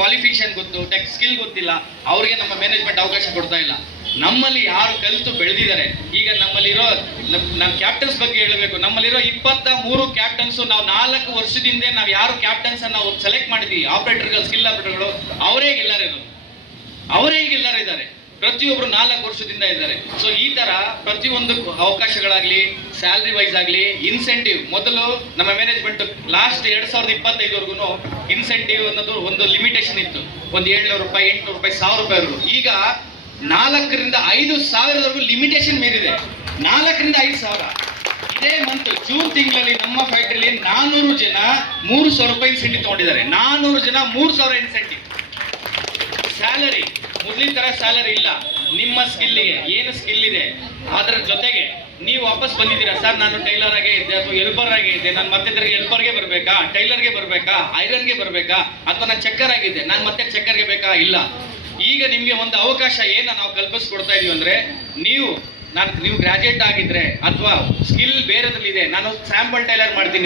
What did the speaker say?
Qualification ಗೊತ್ತು, tech skill ಗೊತ್ತಿಲ್ಲ, ಅವ್ರಿಗೆ ನಮ್ಮ ಮ್ಯಾನೇಜ್ಮೆಂಟ್ ಅವಕಾಶ ಕೊಡ್ತಾ ಇಲ್ಲ. ನಮ್ಮಲ್ಲಿ ಯಾರು ಕಲಿತು ಬೆಳೆದಿದ್ದಾರೆ, ಈಗ ನಮ್ಮಲ್ಲಿರೋ ನಮ್ಮ ಕ್ಯಾಪ್ಟನ್ಸ್ ಬಗ್ಗೆ ಹೇಳಬೇಕು. ನಮ್ಮಲ್ಲಿರೋ 23 ಕ್ಯಾಪ್ಟನ್ಸು ನಾವು 4 ವರ್ಷದಿಂದ ನಾವು ಯಾರು ಕ್ಯಾಪ್ಟನ್ಸ್ ನಾವು ಸೆಲೆಕ್ಟ್ ಮಾಡಿದ್ವಿ, ಆಪರೇಟರ್ಗಳು, ಸ್ಕಿಲ್ ಆಪರೇಟರ್ಗಳು, ಅವರೇ ಗೆಲ್ಲರೂ ಇದ್ದಾರೆ. ಪ್ರತಿಯೊಬ್ರು 4 ವರ್ಷದಿಂದ ಇದ್ದಾರೆ. ಸೊ ಈ ತರ ಪ್ರತಿಯೊಂದು ಅವಕಾಶಗಳಾಗ್ಲಿ, ಸ್ಯಾಲ್ರಿ ವೈಸ್ ಆಗಲಿ, ಇನ್ಸೆಂಟಿವ್ ಮೊದಲು ನಮ್ಮ ಮ್ಯಾನೇಜ್ಮೆಂಟ್ ಲಾಸ್ಟ್ 2025ವರೆಗೂ ಇನ್ಸೆಂಟಿವ್ ಅನ್ನೋದು ಒಂದು ಲಿಮಿಟೇಷನ್ ಇತ್ತು. ಒಂದು 700 ರೂಪಾಯಿ, 800 ರೂಪಾಯಿ, 1000 ರೂಪಾಯಿ. ಈಗ 4 ರಿಂದ 5,000ವರೆಗೂ ಲಿಮಿಟೇಷನ್ ಮೀರಿದೆ. 4 ರಿಂದ 5,000. ಇದೇ ಮಂತ್ ಜೂನ್ ತಿಂಗಳಲ್ಲಿ ನಮ್ಮ ಫ್ಯಾಕ್ಟರಿಲಿ 400 ಜನ 3,000 ರೂಪಾಯಿ ಇನ್ಸೆಂಟಿವ್ ತಗೊಂಡಿದ್ದಾರೆ. 400 ಜನ 3,000 ಇನ್ಸೆಂಟಿವ್. ಸ್ಯಾಲರಿ ಮೊದಲಿನ ತರ ಸ್ಯಾಲರಿ ಇಲ್ಲ. ನಿಮ್ಮ ಸ್ಕಿಲ್ಗೆ ಏನು ಸ್ಕಿಲ್ ಇದೆ ಅದರ ಜೊತೆಗೆ ನೀವು ವಾಪಸ್ ಬಂದಿದ್ದೀರಾ, ಸರ್ ನಾನು ಟೈಲರ್ ಆಗೇ ಇದ್ದೆ ಅಥವಾ ಎಲ್ಬರ್ ಆಗೇ ಇದ್ದೆ, ನಾನು ಮತ್ತೆ ತಿರ್ಗಿ ಎಲ್ಬರ್ಗೆ ಬರಬೇಕಾ, ಟೈಲರ್ಗೆ ಬರಬೇಕಾ, ಐರನ್ಗೆ ಬರಬೇಕಾ, ಅಥವಾ ನಾನು ಚೆಕ್ಕರ್ ಆಗಿದ್ದೆ, ನಾನು ಮತ್ತೆ ಚೆಕ್ಕರ್ಗೆ ಬೇಕಾ? ಇಲ್ಲ. ಈಗ ನಿಮಗೆ ಒಂದು ಅವಕಾಶ ನಾವು ಕಲ್ಪಿಸ್ಕೊಡ್ತಾ ಇದೀವಿ ಅಂದ್ರೆ, ನೀವು ಗ್ರಾಜುಯೇಟ್ ಆಗಿದ್ರೆ ಅಥವಾ ಸ್ಕಿಲ್ ಬೇರೆದ್ರಲ್ಲಿದೆ, ನಾನು ಸ್ಯಾಂಪಲ್ ಟೈಲರ್ ಮಾಡ್ತೀನಿ